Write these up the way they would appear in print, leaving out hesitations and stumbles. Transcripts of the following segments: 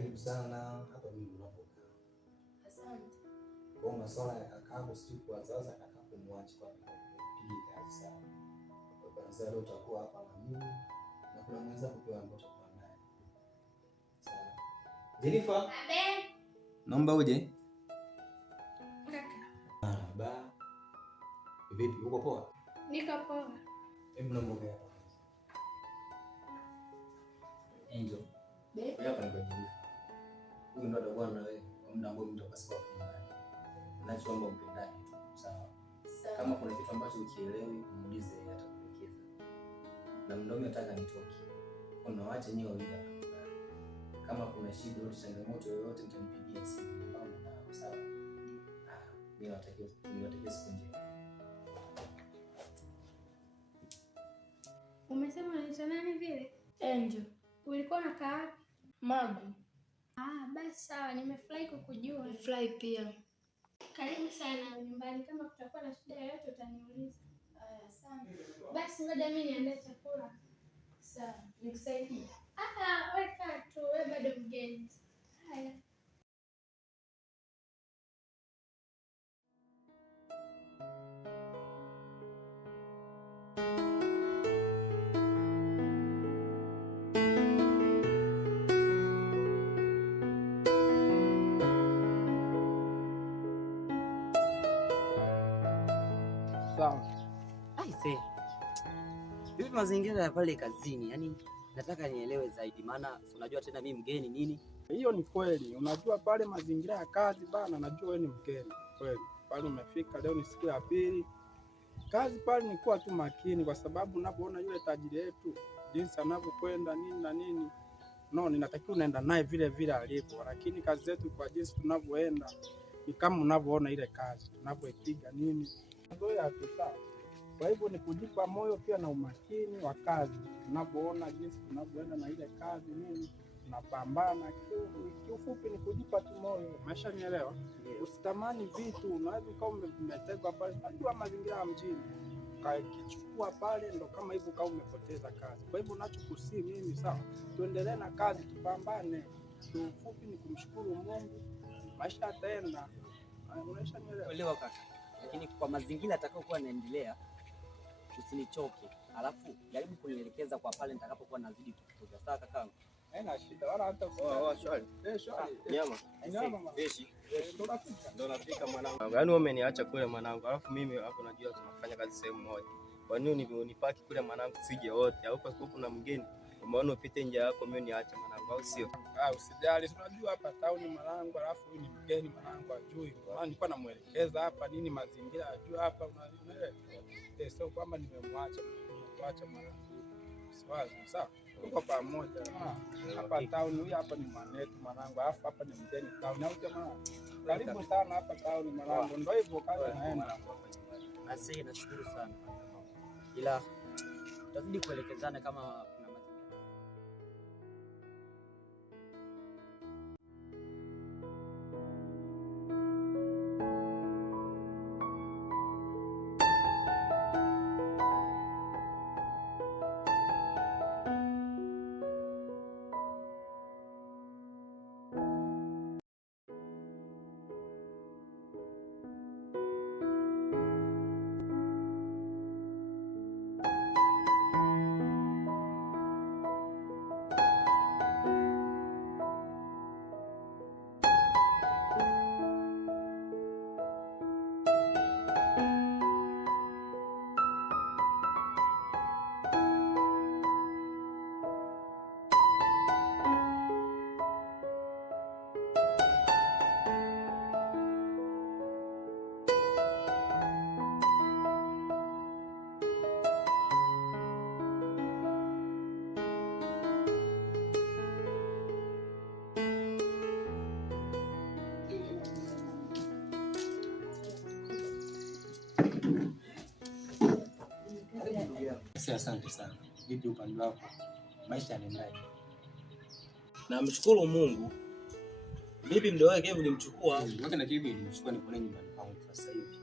Karibu sana hapa mimi ninapokaa. Asante. Kwa masuala ya kakaangu sijui kuanza kaka kumwacha kwa kupiga kazi sana. Kwa kwanza leo utakuwa hapa na mimi na kuna mwenzangu pia ambaye tutakuwa naye. Sawa. Jennifer. Abe. Naomba uje. Kaka. Ba. Vipi uko poa? Niko poa. Hebu naomba uje hapa. Angel. Be. Hapa ni kwa Jennifer. Huyu ndo atakuwa na wewe kwa muda ambao mtakasiwa kumwona. Nachoomba upendane tu, sawa? Sawa. Kama kuna kitu ambacho ukielewi, muulize yeye atakuelekeza. Na mdomo nataka nitoke. Unawaacha nyewe wawili hapa. Kama kuna shida au changamoto yoyote mtanipigia simu na sawa? Mimi natakia siku njema. Umesema unaitwa nani vile? Angel. Ulikuwa unakaa wapi? Magu. Basi sawa, nimefurahi kukujua. Nimefurahi pia. Karibu sana nyumbani, kama kutakuwa na shida yoyote utaniuliza. Haya, asante. Basi ngoja mimi niandae chakula. Sawa. Nikusaidie? Weka tu, wewe bado mgeni. Haya. Aise. Vipi mazingira ya pale kazini? Yaani nataka nielewe zaidi maana unajua tena mimi mgeni nini? Hiyo ni kweli. Unajua pale mazingira ya kazi bana, najua wewe ni mgeni. Kweli. Pale umefika leo ni siku ya pili. Kazi pale ni kuwa tu makini kwa sababu unapoona yule tajiri yetu jinsi anavyokwenda nini na nini. No, ninatakiwa unaenda naye vile vile alivyo. Lakini kazi zetu kwa jinsi tunavyoenda ni kama unavyoona ile kazi tunavyoipiga nini. Ndio ya sawa. Kwa hivyo ni kujipa moyo pia na umakini wa kazi. Tunapoona jinsi tunavyoenda na ile kazi nini, tunapambana. Kiufupi ni kujipa tu moyo. Umeshanielewa? Usitamani vitu, unaweza kama umetegwa pale. Unajua mazingira ya mjini. Kichukua pale ndo kama hivyo kama umepoteza kazi. Kwa hivyo nachokusii mimi sawa, tuendelee na kazi, tupambane. Kiufupi ni kumshukuru Mungu. Maisha yataenda. Umeshanielewa? Elewa kaka. Lakini kwa mazingira atakayokuwa yanaendelea usinichoke. Alafu jaribu kunielekeza kwa pale nitakapokuwa nazidi kukuza. Sawa kakaangu? Haina shida wala hata Shwari. shwari. Nyama. Beshi. Ndo nafika mwanangu. Yaani wewe umeniacha kule mwanangu. Alafu mimi hapo najua tunafanya kazi sehemu moja. Kwa nini unipaki kule mwanangu sije wote? Au kwa sababu kuna mgeni? Umeona upite nje yako mimi niache mwanangu au sio? Usijali. Unajua hapa tauni mwanangu, alafu huyu ni mgeni mwanangu ajui. Maana nilikuwa namuelekeza hapa nini mazingira ajua hapa sio kwamba nimemwacha mwanangu. Siwazi sawa. Tuko pamoja. Hapa tauni huyu hapa ni mwanetu mwanangu. Alafu hapa ni mgeni tauni. Au jamaa. Karibu sana hapa tauni mwanangu. Ndio hivyo kazi naenda. Asante, nashukuru sana. Ila tutazidi kuelekezana kama kuna mazingira. Asante sana. Vipi upande wako? Maisha yanaendaje? Namshukuru Mungu. Vipi mdogo wake Kevin ulimchukua? Wewe na Kevin nilimchukua niko naye nyumbani kwangu sasa hivi.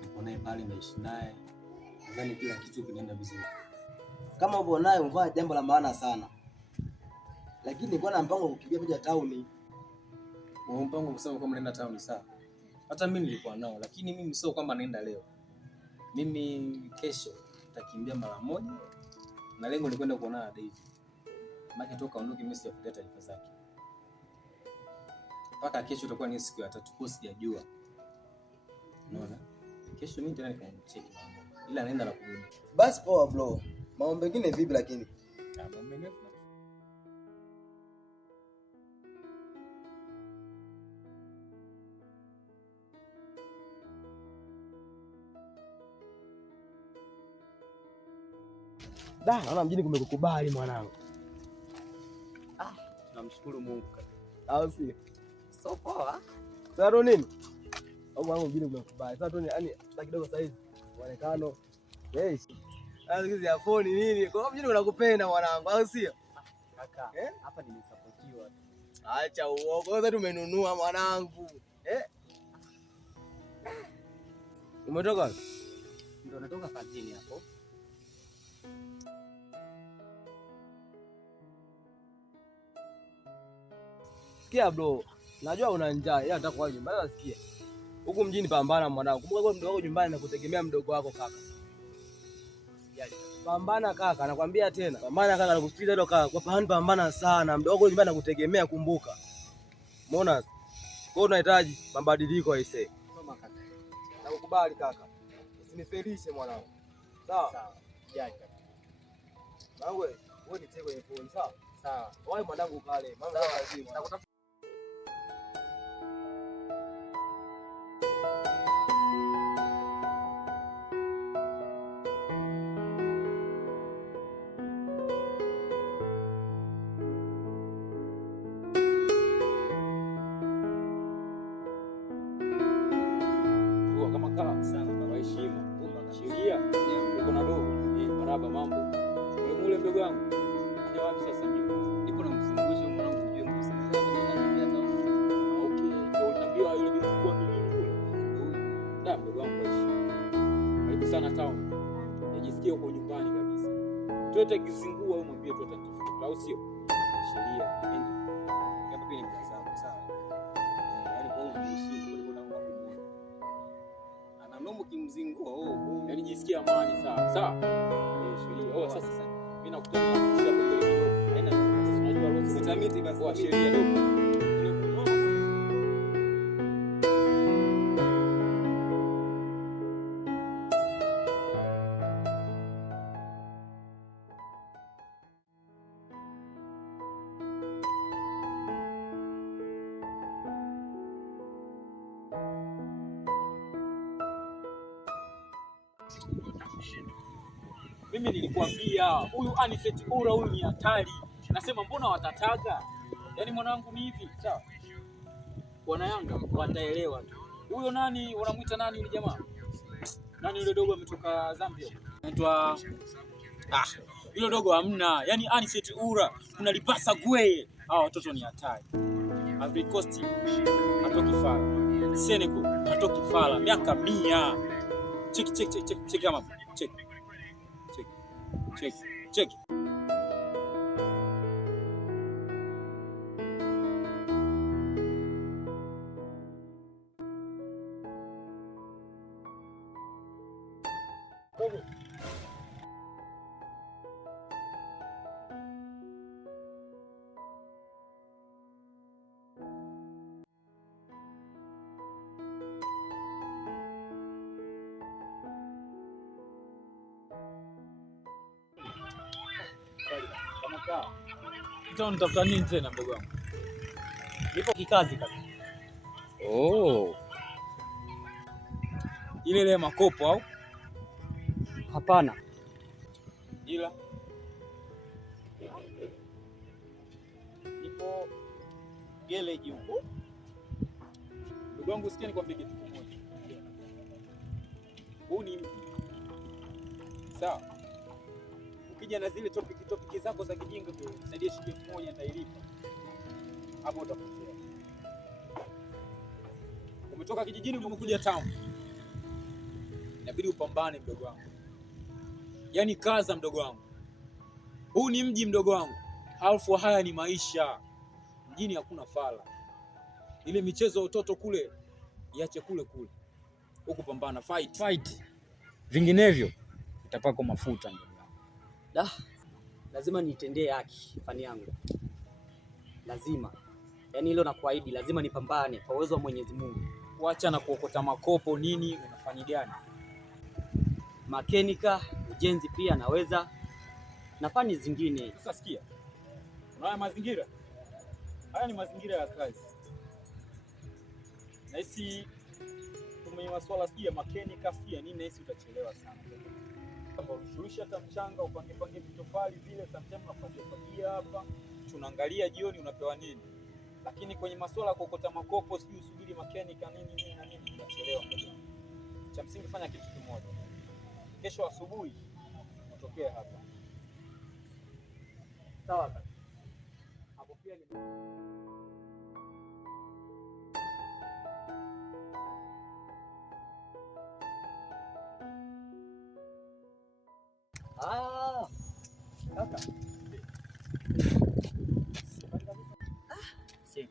Niko naye pale naishi naye. Nadhani kila kitu kinaenda vizuri. Kama upo naye umvaa jambo la maana sana. lakini nilikuwa na mpango wa kukimbia kuja town. Kwa mpango kusema kwamba naenda town sawa. Hata mimi nilikuwa nao, lakini mimi sio kwamba naenda leo. Mimi kesho nitakimbia mara moja na lengo ni kwenda kuonana na David. Maana toka ondoke mimi sijakuletea taarifa zake. Mpaka kesho itakuwa ni siku ya 3 kwa sijajua. Unaona? Kesho mimi tena nikamcheck mama. Ila anaenda na kurudi. Basi poa bro. Mambo mengine vipi lakini? Mambo mengine Naona mjini kumekukubali mwanangu. Namshukuru Mungu. Au si? So poa. Sasa nini? Au mwanangu mjini kumekukubali. Sasa tu yani hata kidogo sasa hivi muonekano. Yes. Sasa hizi ya phone nini? Kwa hiyo mjini unakupenda mwanangu, au sio? Kaka, hapa nimesapotiwa. Acha uongo. Sasa tumenunua mwanangu. Umetoka? Ndio natoka kazini hapo. Sikia bro, najua una njaa, ila nataka kwa nyumbani nasikia. Huku mjini pambana mwanangu. Kumbuka kwa mdogo wako nyumbani na kutegemea mdogo wako kaka. Usijali. Pambana kaka, nakwambia tena. Pambana kaka, nakusikiliza hilo kaka. Kwa pambana sana. Mdogo wako nyumbani nakutegemea kumbuka. Umeona? Kwa unahitaji mabadiliko aisee. Soma kaka. Nakukubali kaka. Usinifelishe mwanangu. Sawa? Sawa. Sijali kaka. Wewe nitie kwenye phone, sawa? Sawa. Wewe mwanangu kale. Mambo lazima. Kama kaa sana kwa heshima. Sheria uko na dogo. Maraba mambo. Ule mdogo wangu. Ndio wapi sasa mimi? Nipo na mzungusho mwanangu kujua mkusema hata. Okay. Ndio unaambiwa yule bibi kwa kijiji kule. Ndio mdogo wangu kwa heshima. Karibu sana town. Najisikia uko nyumbani kabisa. Tuete kizingua au mwambie tu atatafuta au sio? Sheria. Kama pia ni mkaza wako sawa. Yaani kwa hiyo unaishi Nomo kimzingua yaani jisikia amani sawa. Sheria. Sasa mimi nakutana na kisha kwa kidogo. Haina sasa unajua roho sitamiti basi kwa sheria dogo. Mimi nilikwambia huyu Anicet Ura huyu ni hatari. Nasema mbona watataga? Yaani mwanangu ni hivi, sawa? Wana Yanga wataelewa tu. Huyo nani wanamuita nani yule jamaa? Nani yule dogo ametoka Zambia? Anaitwa yule dogo hamna. Yaani Anicet Ura kuna Libasa Gwe. Hao watoto ni hatari. Ivory Coast hatoki fala. Senegal hatoki fala. Miaka 100. Check kama check. Check. Unatafuta nini tena mdogo wangu? Nipo kikazi kaka. Ile makopo au? Hapana. Ila nipo garage huko. Ndugu wangu sikia nikwambie kitu kimoja. Huu ni sawa. Ukija na zile topic zako za kijinga tu, nisaidie shilingi 1000 nitailipa. Hapo utapotea. Umetoka kijijini umekuja town. Inabidi upambane mdogo wangu. Yaani kaza mdogo wangu. Huu ni mji mdogo wangu. Alafu haya ni maisha. Mjini hakuna fala. Ile michezo ya utoto kule iache kule kule. Huku pambana, fight. Vinginevyo utapakwa mafuta ndugu yangu. Lazima nitendee haki fani yangu. Lazima. Yaani hilo nakuahidi, lazima nipambane kwa uwezo wa Mwenyezi Mungu. Kuacha na kuokota makopo nini, unafanya gani? Makenika, ujenzi pia naweza. Na fani zingine. Sasa sikia. Unaona mazingira? Haya ni mazingira ya kazi. Na hisi kwenye masuala ya makenika nini, na hisi utachelewa sana. Kama ushusha hata mchanga upange vitofali vile, sometimes unafagia hapa, tunaangalia jioni unapewa nini. Lakini kwenye masuala kuokota makopo sijui usubiri makenika nini na nini, unachelewa ndugu yangu. Cha msingi fanya kitu kimoja. Kesho asubuhi utokee hapa. Sawa kaka. Hapo pia ni kaka.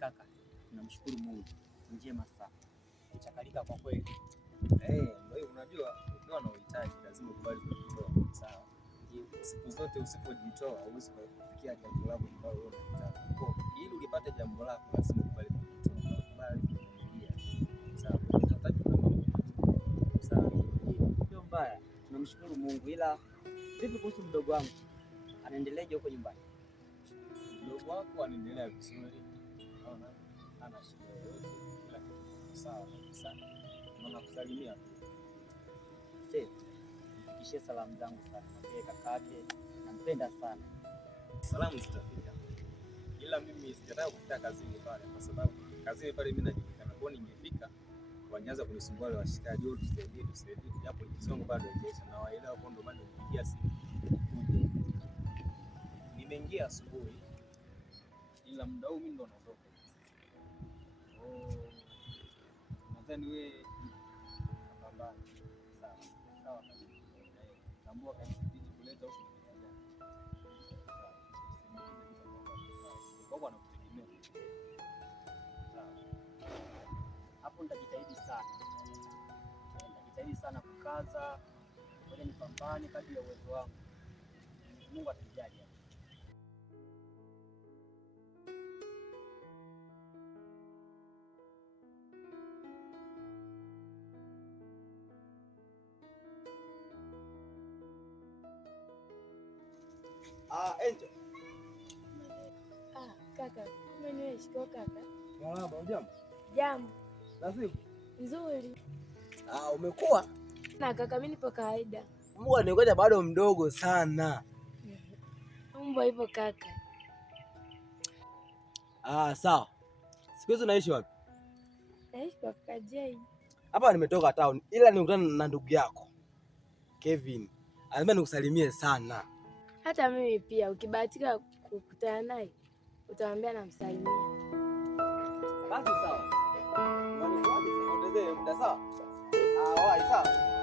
Kaka, namshukuru Mungu. Njema sana. Nichakalika kwa kweli. Wewe unajua ukiwa na uhitaji lazima ukubali kujitoa. Sawa. Siku zote usipojitoa huwezi kufikia jambo lako ambalo wewe unataka. Kwa ili ulipate jambo lako lazima ukubali kujitoa. Ukubali kuvumilia. Sawa. Unahitaji kama sawa. Sio mbaya. Tunamshukuru Mungu, ila vipi kuhusu mdogo wangu? Anaendeleaje huko nyumbani? Mdogo wako anaendelea vizuri. Naona ana shida yoyote, kila kitu sawa sana. Naona kusalimia tu. Nifikishie salamu zangu sana. Mwambie kakake nampenda sana. Salamu zitafika. Ila mimi sijataka kufika kazini pale kwa sababu kazini pale mimi najulikana. Kwa nini nimefika? Wanaanza kunisumbua wale washikaji wote, tusaidie. Japo ikizongo bado haijaisha na waelewa kwa ndo maana nimepigia simu. Nimeingia asubuhi. Ila muda huu mimi ndo naondoka. Nadhani wewe unapambana. Sawa kabisa. Tambua kabisa kitu kuleta huko ni gani. Sawa. Anakutegemea. Sawa. Hapo nitajitahidi sana. Nitajitahidi sana kukaza, ngoja nipambane kadri ya uwezo wangu. Mungu atajalia. Angel. Kaka, kumbe niwe shiko kaka. Marahaba, hujambo? Jambo. Na siku? Nzuri. Umekuwa? Na kaka, mimi nipo kawaida. Mbwa ningoja bado mdogo sana. Mbwa hivyo kaka. Sawa. Siku hizo naishi wapi? Naishi kwa kaka Jay. Hapa nimetoka town, ila nikutana na ndugu yako Kevin. Anasema nikusalimie sana. Hata mimi pia ukibahatika kukutana naye utamwambia namsalimia. Basi sawa. Mwalimu wake sipotezee muda sawa? Sawa.